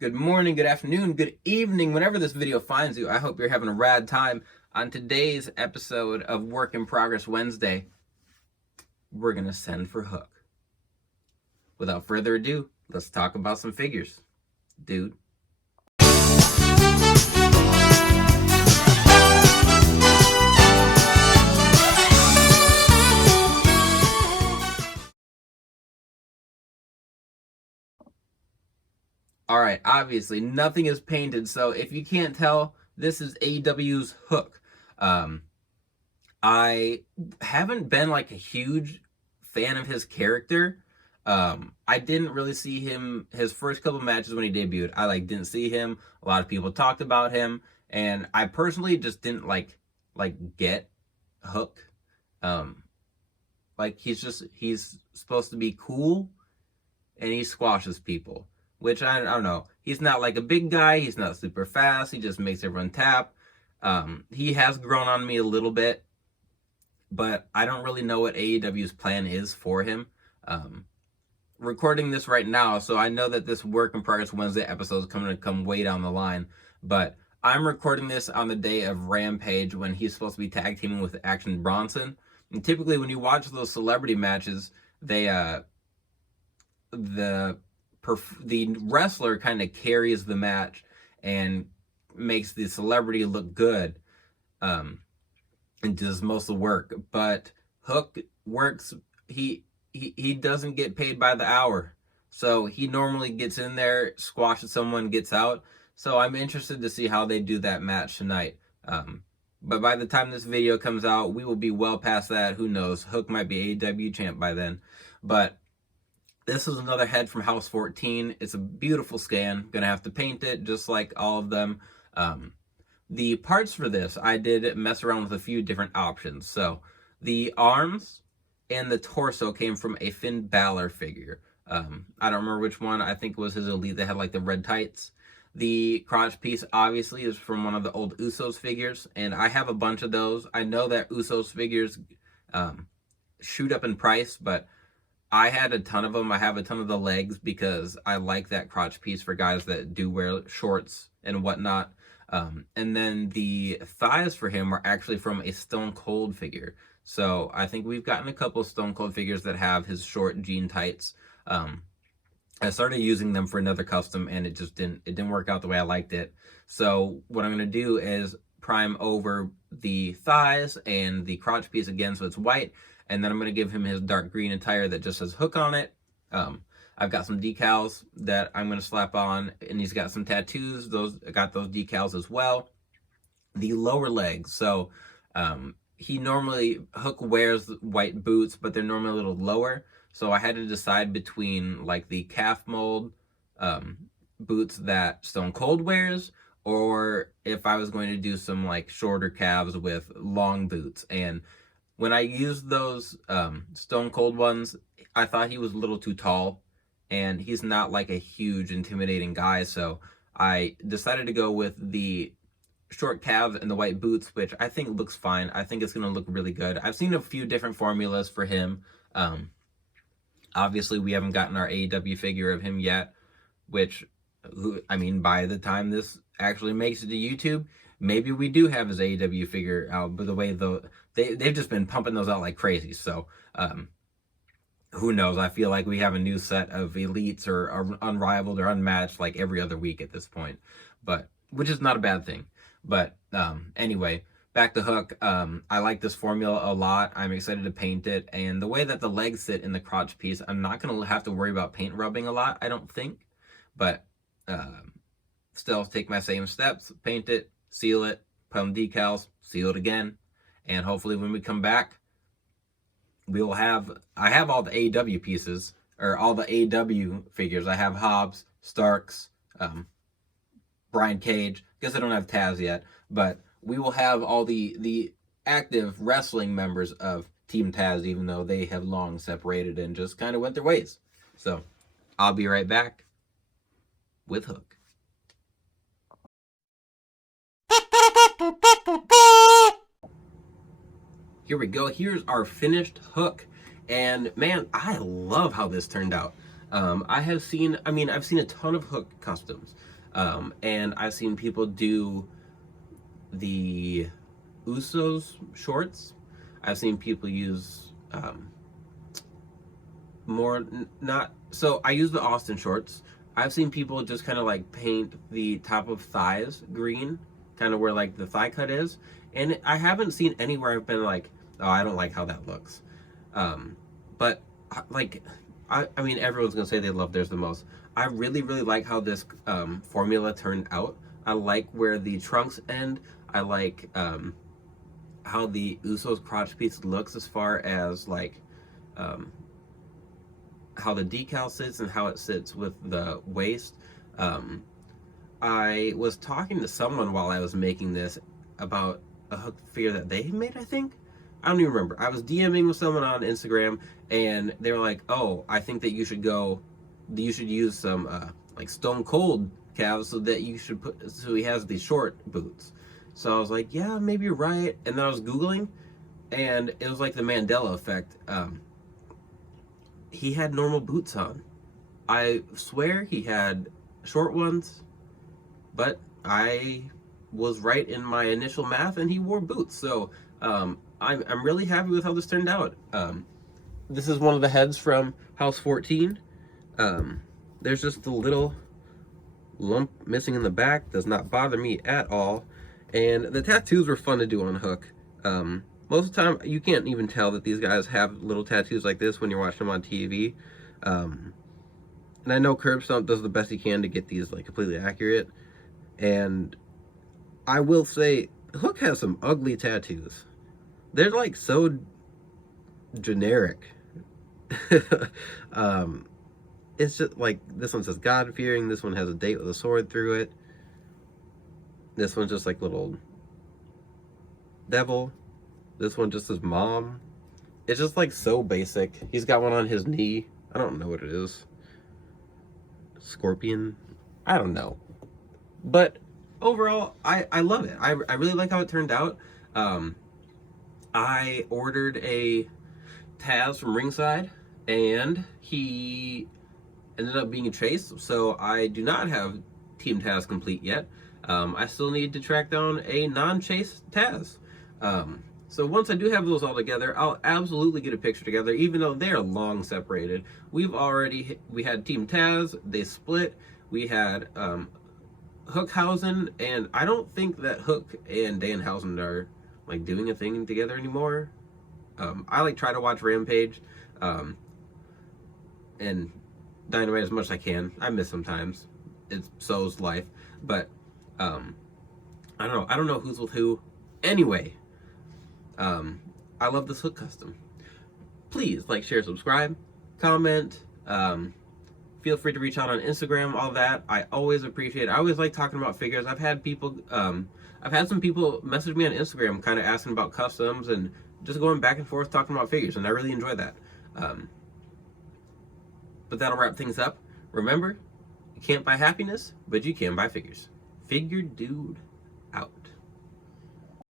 Good morning, good afternoon, good evening, whenever this video finds you. I hope you're having a rad time. On today's episode of Work in Progress Wednesday, we're going to send for Hook. Without further ado, let's talk about some figures. Dude. Alright, obviously nothing is painted, so if you can't tell, this is AEW's Hook. I haven't been like a huge fan of his character. I didn't really see him his first couple matches when he debuted. I didn't see him. A lot of people talked about him, and I personally just didn't like get Hook. He's supposed to be cool, and he squashes people, which I don't know. He's not like a big guy. He's not super fast. He just makes everyone tap. He has grown on me a little bit, but I don't really know what AEW's plan is for him. Recording this right now, so I know that this Work in Progress Wednesday episode is going to come way down the line, but I'm recording this on the day of Rampage when he's supposed to be tag teaming with Action Bronson. And typically when you watch those celebrity matches, the wrestler kind of carries the match and makes the celebrity look good, and does most of the work. But Hook works, he doesn't get paid by the hour, so he normally gets in there, squashes someone, gets out. So I'm interested to see how they do that match tonight. But by the time this video comes out, we will be well past that. Who knows? Hook might be AEW champ by then. But this is another head from Haus Fourteen. It's a beautiful scan. Gonna have to paint it just like all of them. The parts for this, I did mess around with a few different options. So the arms and the torso came from a Finn Balor figure. I don't remember which one. I think it was his Elite that had like the red tights. The crotch piece obviously is from one of the old Usos figures, and I have a bunch of those. I know that Usos figures shoot up in price, but I had a ton of them. I have a ton of the legs because I like that crotch piece for guys that do wear shorts and whatnot. And then the thighs for him are actually from a Stone Cold figure. So I think we've gotten a couple of Stone Cold figures that have his short jean tights. I started using them for another custom, and it didn't work out the way I liked it. So what I'm going to do is prime over the thighs and the crotch piece again so it's white, and then I'm going to give him his dark green attire that just says Hook on it. I've got some decals that I'm going to slap on, and he's got some tattoos. I got those decals as well. The lower legs, so Hook wears white boots, but they're normally a little lower. So I had to decide between like the calf mold boots that Stone Cold wears, or if I was going to do some like shorter calves with long boots. And when I used those Stone Cold ones, I thought he was a little too tall, and he's not like a huge intimidating guy. So I decided to go with the short calves and the white boots, which I think looks fine. I think it's going to look really good. I've seen a few different formulas for him. Obviously, we haven't gotten our AEW figure of him yet, which, I mean, by the time this actually makes it to YouTube, maybe we do have his AEW figure out. But the way they've just been pumping those out like crazy. So, who knows? I feel like we have a new set of elites or unrivaled or unmatched like every other week at this point, but which is not a bad thing. But anyway, back to Hook. I like this formula a lot. I'm excited to paint it, and the way that the legs sit in the crotch piece, I'm not going to have to worry about paint rubbing a lot, I don't think. But still take my same steps, paint it, seal it, put on decals, seal it again, and hopefully when we come back, I have all the AEW pieces, or all the AEW figures. I have Hobbs, Starks, Brian Cage. Guess I don't have Taz yet, but we will have all the active wrestling members of Team Taz, even though they have long separated and just kind of went their ways. So I'll be right back with Hook. Here we go. Here's our finished Hook. And man, I love how this turned out. I've seen a ton of Hook customs, and I've seen people do the Usos shorts. I've seen people use more not so I use the Austin shorts. I've seen people just kind of like paint the top of thighs green, kind of where like the thigh cut is, and I haven't seen anywhere I've been like, oh, I don't like how that looks. But like, I mean, everyone's gonna say they love theirs the most. I really, really like how this formula turned out. I like where the trunks end. I like how the Usos crotch piece looks as far as like how the decal sits and how it sits with the waist. I was talking to someone while I was making this about a Hook figure that they made, I think. I don't even remember. I was DMing with someone on Instagram, and they were like, "Oh, I think that you should use some like Stone Cold calves so that so he has these short boots." So I was like, "Yeah, maybe you're right." And then I was Googling, and it was like the Mandela effect. He had normal boots on. I swear he had short ones, but I was right in my initial math, and he wore boots. So I'm really happy with how this turned out. This is one of the heads from Haus 14. There's just a little lump missing in the back. Does not bother me at all. And the tattoos were fun to do on Hook. Most of the time, you can't even tell that these guys have little tattoos like this when you're watching them on TV. And I know Curbstomp does the best he can to get these like completely accurate. And I will say, Hook has some ugly tattoos. They're like so generic. It's just like, this one says God-fearing, this one has a date with a sword through it. This one's just like little devil. This one just says mom. It's just like so basic. He's got one on his knee. I don't know what it is. Scorpion? I don't know. But overall, I love it. I really like how it turned out. I ordered a Taz from Ringside, and he ended up being a Chase, so I do not have Team Taz complete yet. I still need to track down a non-Chase Taz. So once I do have those all together, I'll absolutely get a picture together, even though they're long separated. We had Team Taz, they split. We had Hookhausen, and I don't think that Hook and Danhausen are like doing a thing together anymore. I like try to watch Rampage and Dynamite as much as I can. I miss sometimes. So's life. But I don't know. I don't know who's with who. Anyway, I love this Hook custom. Please like, share, subscribe, comment. Feel free to reach out on Instagram, all that. I always appreciate it. I always like talking about figures. I've had some people message me on Instagram kind of asking about customs and just going back and forth talking about figures, and I really enjoy that. But that'll wrap things up. Remember, you can't buy happiness, but you can buy figures. Figure dude.